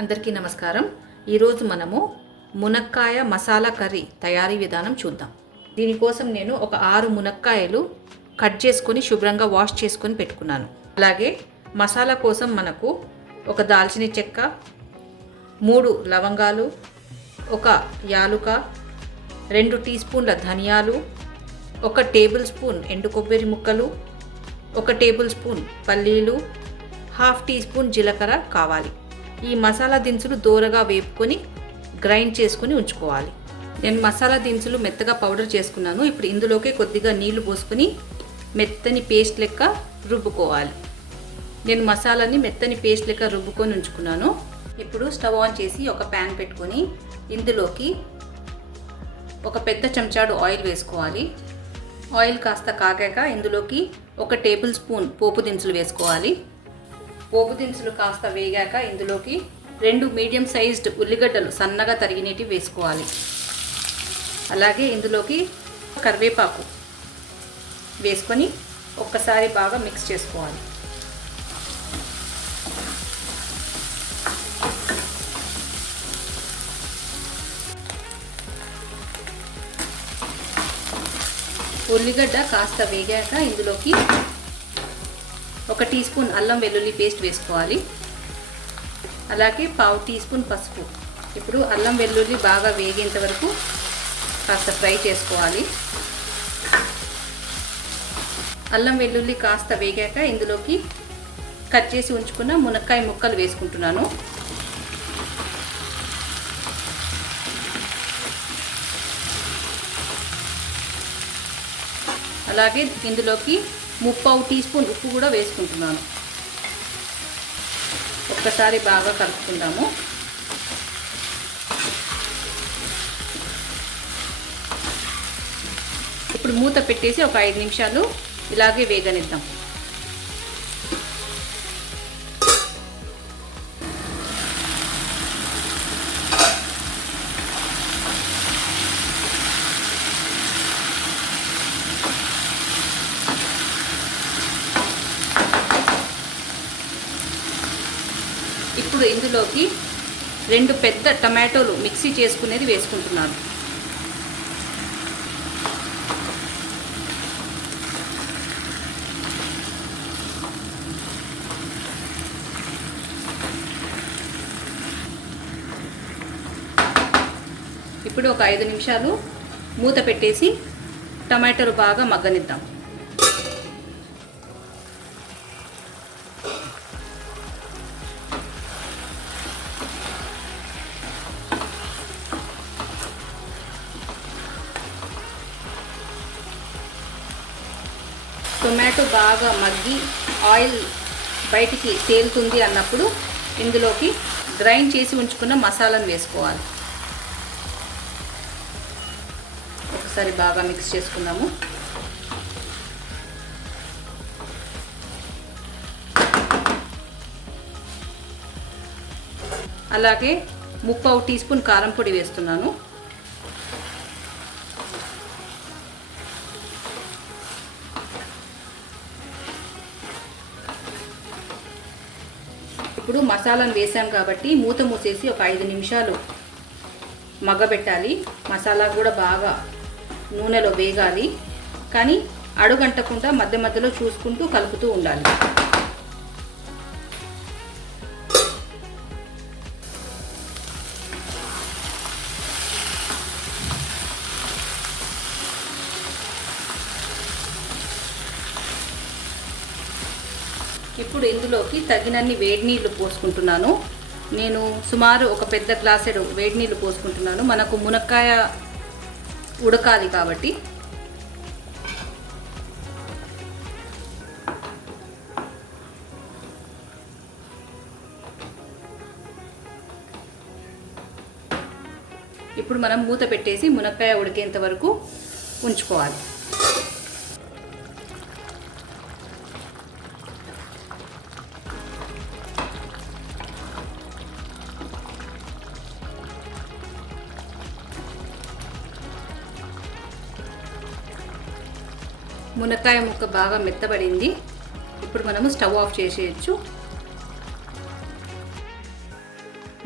అందరికీ నమస్కారం. ఈరోజు మనము మునక్కాయ మసాలా కర్రీ తయారీ విధానం చూద్దాం. దీనికోసం నేను ఒక 6 మునక్కాయలు కట్ చేసుకొని శుభ్రంగా వాష్ చేసుకొని పెట్టుకున్నాను. అలాగే మసాలా కోసం మనకు ఒక దాల్చిన చెక్క, 3 లవంగాలు, ఒక యాలుక, 2 టీ స్పూన్ల ధనియాలు, 1 టేబుల్ స్పూన్ ఎండు కొబ్బరి ముక్కలు, 1 టేబుల్ స్పూన్ పల్లీలు, 1/2 టీ స్పూన్ జీలకర్ర కావాలి. ఈ మసాలా దినుసులు దోరగా వేపుకొని గ్రైండ్ చేసుకొని ఉంచుకోవాలి. నేను మసాలా దినుసులు మెత్తగా పౌడర్ చేసుకున్నాను. ఇప్పుడు ఇందులోకి కొద్దిగా నీళ్లు పోసుకొని మెత్తని పేస్ట్ లెక్క రుబ్బుకోవాలి. నేను మసాలాని మెత్తని పేస్ట్ లెక్క రుబ్బుకొని ఉంచుకున్నాను. ఇప్పుడు స్టవ్ ఆన్ చేసి ఒక ప్యాన్ పెట్టుకొని ఇందులోకి ఒక పెద్ద చెంచాడు ఆయిల్ వేసుకోవాలి. ఆయిల్ కాస్త కాగాక ఇందులోకి 1 టేబుల్ స్పూన్ పోపు దినుసులు వేసుకోవాలి. పోపు దినుసులు కాస్త వేగాక ఇందులోకి 2 మీడియం సైజ్డ్ ఉల్లిగడ్డలు సన్నగా తరిగినవి వేసుకోవాలి. అలాగే ఇందులోకి కరివేపాకు వేసుకొని ఒక్కసారి బాగా మిక్స్ చేసుకోవాలి. ఉల్లిగడ్డ కాస్త వేగాక ఇందులోకి 1 టీ స్పూన్ అల్లం వెల్లుల్లి పేస్ట్ వేసుకోవాలి. అలాగే 1/2 టీ స్పూన్ పసుపు. ఇప్పుడు అల్లం వెల్లుల్లి బాగా వేగేంత వరకు కాస్త ఫ్రై చేసుకోవాలి. అల్లం వెల్లుల్లి కాస్త వేగాక ఇందులోకి కట్ చేసి ఉంచుకున్న మునక్కాయ ముక్కలు వేసుకుంటున్నాను. అలాగే ఇందులోకి 1/2 టీ స్పూన్ ఉప్పు కూడా వేసుకుంటున్నాను. ఒక్కసారి బాగా కలుపుకుందాము. ఇప్పుడు మూత పెట్టేసి ఒక 5 నిమిషాలు ఇలాగే వేగనిద్దాం. ఇప్పుడు ఇందులోకి 2 పెద్ద టమాటోలు మిక్సీ చేసుకునేది వేసుకుంటున్నాను. ఇప్పుడు ఒక 5 నిమిషాలు మూత పెట్టేసి టమాటాలు బాగా మగ్గనిద్దాం. టొమాటో బాగా మగ్గి ఆయిల్ బయటికి తేలుతుంది అన్నప్పుడు ఇందులోకి గ్రైండ్ చేసి ఉంచుకున్న మసాలాను వేసుకోవాలి. ఒకసారి బాగా మిక్స్ చేసుకుందాము. అలాగే 1/2 టీ స్పూన్ కారం పొడి వేస్తున్నాను. ఇప్పుడు మసాలాను వేసాం కాబట్టి మూత మూసేసి ఒక 5 నిమిషాలు మగ్గబెట్టాలి. మసాలా కూడా బాగా నూనెలో వేగాలి. కానీ అడుగంటకుండా మధ్య మధ్యలో చూసుకుంటూ కలుపుతూ ఉండాలి. ఇప్పుడు ఇందులోకి తగినన్ని వేడి నీళ్లు పోసుకుంటున్నాను. నేను సుమారు ఒక పెద్ద గ్లాసెడు వేడి నీళ్లు పోసుకుంటున్నాను. మనకు మునక్కాయ ఉడకాలి కాబట్టి. ఇప్పుడు మనం మూత పెట్టేసి మునక్కాయ ఉడికేంత వరకు ఉంచుకోవాలి. మునక్కాయ ముక్క బాగా మెత్తబడింది. ఇప్పుడు మనము స్టవ్ ఆఫ్ చేసేయచ్చు.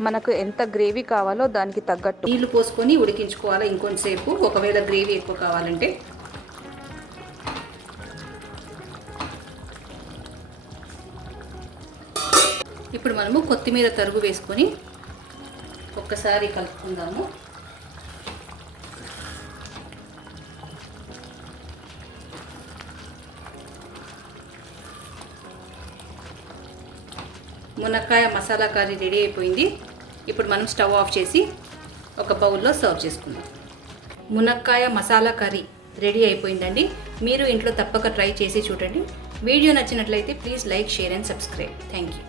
మనకు ఎంత గ్రేవీ కావాలో దానికి తగ్గట్టు నీళ్లు పోసుకొని ఉడికించుకోవాలి ఇంకొంచెంసేపు, ఒకవేళ గ్రేవీ ఎక్కువ కావాలంటే. ఇప్పుడు మనము కొత్తిమీర తరుగు వేసుకొని ఒక్కసారి కలుపుకుందాము. మునక్కాయ మసాలా కర్రీ రెడీ అయిపోయింది. ఇప్పుడు మనం స్టవ్ ఆఫ్ చేసి ఒక బౌల్లో సర్వ్ చేసుకుందాం. మునక్కాయ మసాలా కర్రీ రెడీ అయిపోయిందండి. మీరు ఇంట్లో తప్పక ట్రై చేసి చూడండి. వీడియో నచ్చినట్లయితే please like, share and subscribe. Thank you.